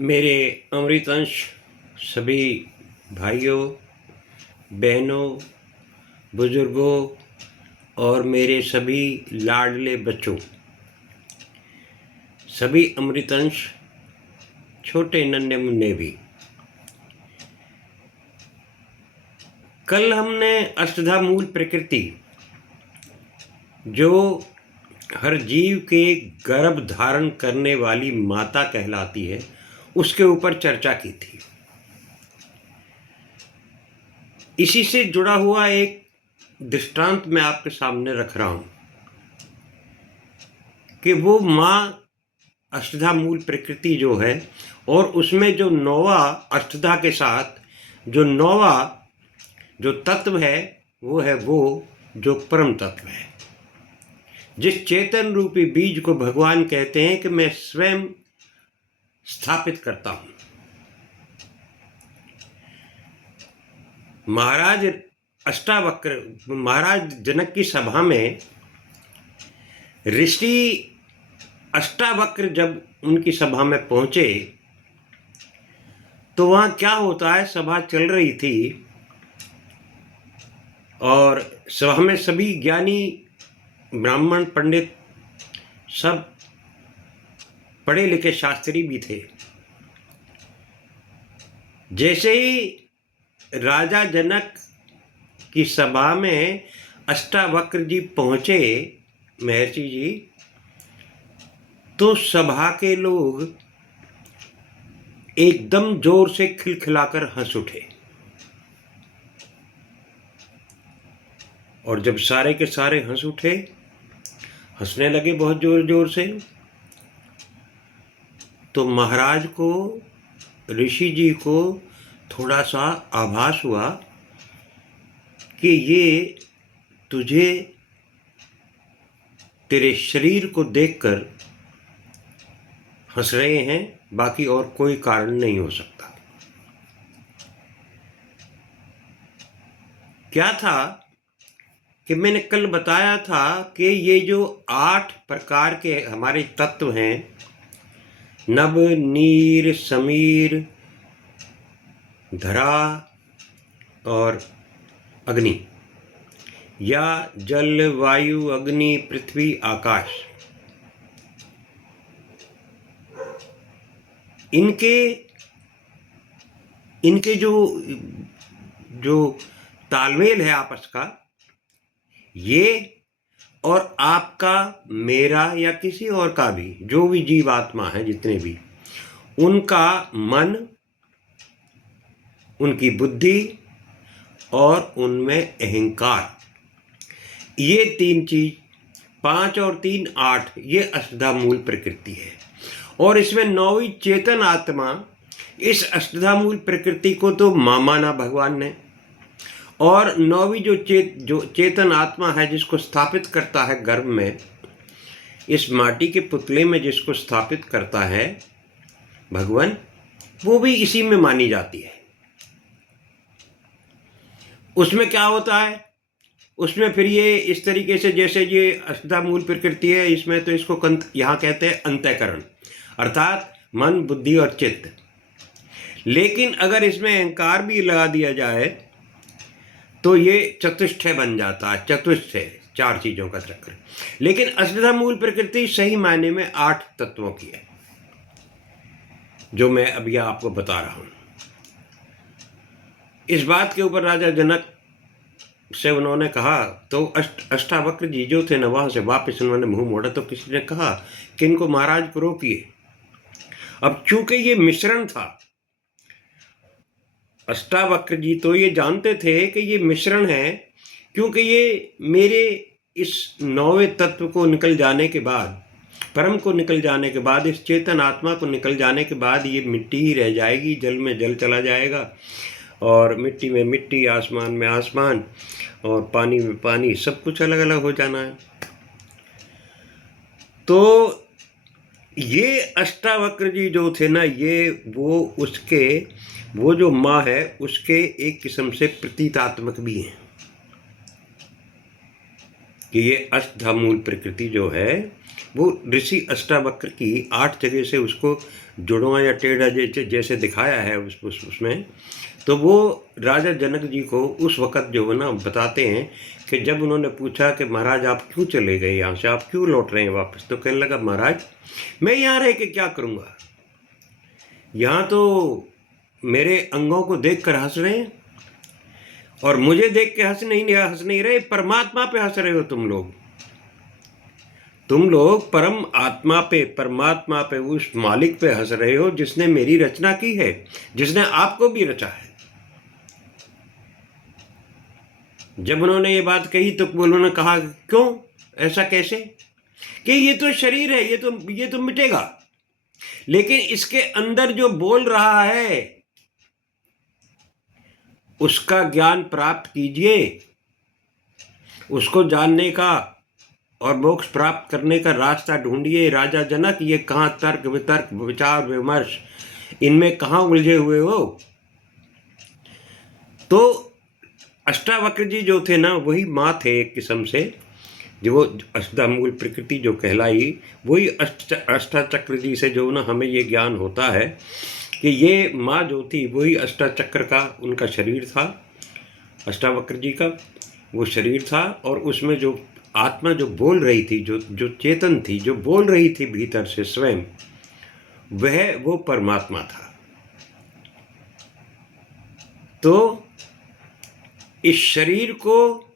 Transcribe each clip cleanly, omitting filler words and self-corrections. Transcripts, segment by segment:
मेरे अमृतंश सभी भाइयों, बहनों, बुजुर्गों और मेरे सभी लाडले बच्चों, सभी अमृतंश, छोटे नन्हे मुन्ने भी। कल हमने अष्टधा मूल प्रकृति, जो हर जीव के गर्भ धारण करने वाली माता कहलाती है, उसके ऊपर चर्चा की थी। इसी से जुड़ा हुआ एक दृष्टांत मैं आपके सामने रख रहा हूं कि वो माँ अष्टधा मूल प्रकृति जो है, और उसमें जो नौवा अष्टधा के साथ जो नौवा जो तत्व है, वो है वो जो परम तत्व है, जिस चेतन रूपी बीज को भगवान कहते हैं कि मैं स्वयं स्थापित करता हूं। महाराज अष्टावक्र, महाराज जनक की सभा में ऋषि अष्टावक्र जब उनकी सभा में पहुंचे तो वहां क्या होता है, सभा चल रही थी और सभा में सभी ज्ञानी ब्राह्मण पंडित सब पढ़े लिखे शास्त्री भी थे। जैसे ही राजा जनक की सभा में अष्टावक्र जी पहुंचे, महर्षि जी, तो सभा के लोग एकदम जोर से खिलखिलाकर हंस उठे। और जब सारे के सारे हंस उठे, हंसने लगे बहुत जोर जोर से, तो महाराज को, ऋषि जी को थोड़ा सा आभास हुआ कि ये तुझे तेरे शरीर को देखकर हंस रहे हैं, बाकी और कोई कारण नहीं हो सकता। क्या था कि मैंने कल बताया था कि ये जो 8 प्रकार के हमारे तत्व हैं, नभ, नीर, समीर, धरा और अग्नि, या जल, वायु, अग्नि, पृथ्वी, आकाश, इनके जो तालमेल है आपस का, ये और आपका, मेरा या किसी और का भी, जो भी जीवात्मा है, जितने भी, उनका मन, उनकी बुद्धि और उनमें अहंकार, ये 3 चीज, 5 और 3 8, ये अष्टधा मूल प्रकृति है। और इसमें 9वीं चेतन आत्मा, इस अष्टधा मूल प्रकृति को तो मां माना भगवान ने, और 9वीं जो चेतन आत्मा है, जिसको स्थापित करता है गर्भ में, इस माटी के पुतले में जिसको स्थापित करता है भगवान, वो भी इसी में मानी जाती है। उसमें क्या होता है, उसमें फिर ये इस तरीके से, जैसे ये अष्टधा मूल प्रकृति है, इसमें तो इसको यहाँ कहते हैं अंतःकरण, अर्थात मन, बुद्धि और चित्त। लेकिन अगर इसमें अहंकार भी लगा दिया जाए तो ये चतुष्टय बन जाता है, चतुष्टय, 4 चीजों का चक्र। लेकिन अष्टधा मूल प्रकृति सही मायने में 8 तत्वों की है, जो मैं अभी आपको बता रहा हूं। इस बात के ऊपर राजा जनक से उन्होंने कहा, तो अष्टावक्र जी जो थे ना, वहां से वापस उन्होंने मुंह मोड़ा, तो किसी ने कहा कि इनको महाराज को रोकिए। अब चूंकि ये मिश्रण था, अष्टावक्र जी तो ये जानते थे कि ये मिश्रण है, क्योंकि ये मेरे इस 9वें तत्व को निकल जाने के बाद, परम को निकल जाने के बाद, इस चेतन आत्मा को निकल जाने के बाद ये मिट्टी ही रह जाएगी, जल में जल चला जाएगा, और मिट्टी में मिट्टी, आसमान में आसमान, और पानी में पानी, सब कुछ अलग अलग हो जाना है। तो ये अष्टावक्र जी जो थे ना, ये वो जो माँ है, उसके एक किस्म से प्रतीकात्मक भी हैं कि ये अष्टधा मूल प्रकृति जो है, वो ऋषि अष्टावक्र की 8 जगह से उसको जुड़वा या टेढ़ा जैसे दिखाया है उसमें। तो वो राजा जनक जी को उस वक़्त जो है ना बताते हैं कि जब उन्होंने पूछा कि महाराज आप क्यों चले गए यहाँ से, आप क्यों लौट रहे हैं वापस? तो कहने लगा महाराज मैं यहाँ रह के क्या करूँगा, यहाँ तो मेरे अंगों को देख कर हंस रहे हैं और मुझे देख के हंस नहीं रहे, परमात्मा पे हंस रहे हो तुम लोग परम आत्मा पे, परमात्मा पे, उस मालिक पे हंस रहे हो जिसने मेरी रचना की है, जिसने आपको भी रचा है। जब उन्होंने ये बात कही तो उन्होंने कहा क्यों, ऐसा कैसे? कि ये तो शरीर है, ये तो मिटेगा, लेकिन इसके अंदर जो बोल रहा है उसका ज्ञान प्राप्त कीजिए, उसको जानने का और मोक्ष प्राप्त करने का रास्ता ढूंढिए। राजा जनक, ये कहाँ तर्क वितर्क विचार विमर्श, इनमें कहाँ उलझे हुए हो? तो अष्टावक्र जी जो थे ना, वही माँ थे एक किस्म से, जो वो अष्टामूल प्रकृति जो कहलाई, वही अष्टाचक्र जी से जो ना हमें ये ज्ञान होता है कि ये माँ जो थी वही अष्टाचक्र का उनका शरीर था, अष्टावक्र जी का वो शरीर था, और उसमें जो आत्मा जो बोल रही थी, जो चेतन थी, जो बोल रही थी भीतर से स्वयं, वो परमात्मा था। तो इस शरीर को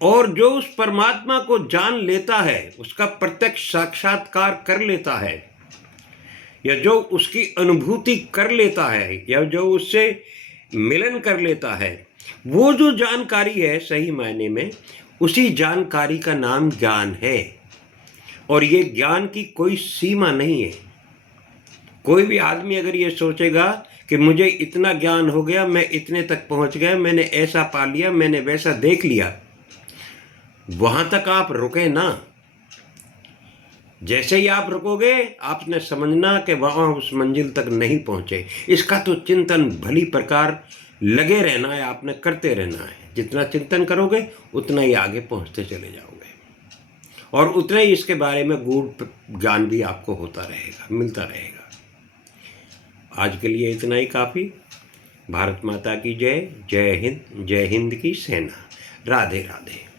और जो उस परमात्मा को जान लेता है, उसका प्रत्यक्ष साक्षात्कार कर लेता है, या जो उसकी अनुभूति कर लेता है, या जो उससे मिलन कर लेता है, वो जो जानकारी है सही मायने में, उसी जानकारी का नाम ज्ञान है। और ये ज्ञान की कोई सीमा नहीं है। कोई भी आदमी अगर ये सोचेगा कि मुझे इतना ज्ञान हो गया, मैं इतने तक पहुंच गया, मैंने ऐसा पा लिया, मैंने वैसा देख लिया, वहां तक आप रुके ना। जैसे ही आप रुकोगे, आपने समझना कि वहां उस मंजिल तक नहीं पहुंचे। इसका तो चिंतन भली प्रकार लगे रहना है, आपने करते रहना है। जितना चिंतन करोगे उतना ही आगे पहुंचते चले जाओगे, और उतना ही इसके बारे में गूढ़ ज्ञान भी आपको होता रहेगा, मिलता रहेगा। आज के लिए इतना ही काफ़ी। भारत माता की जय। जय हिंद। जय हिंद की सेना। राधे राधे।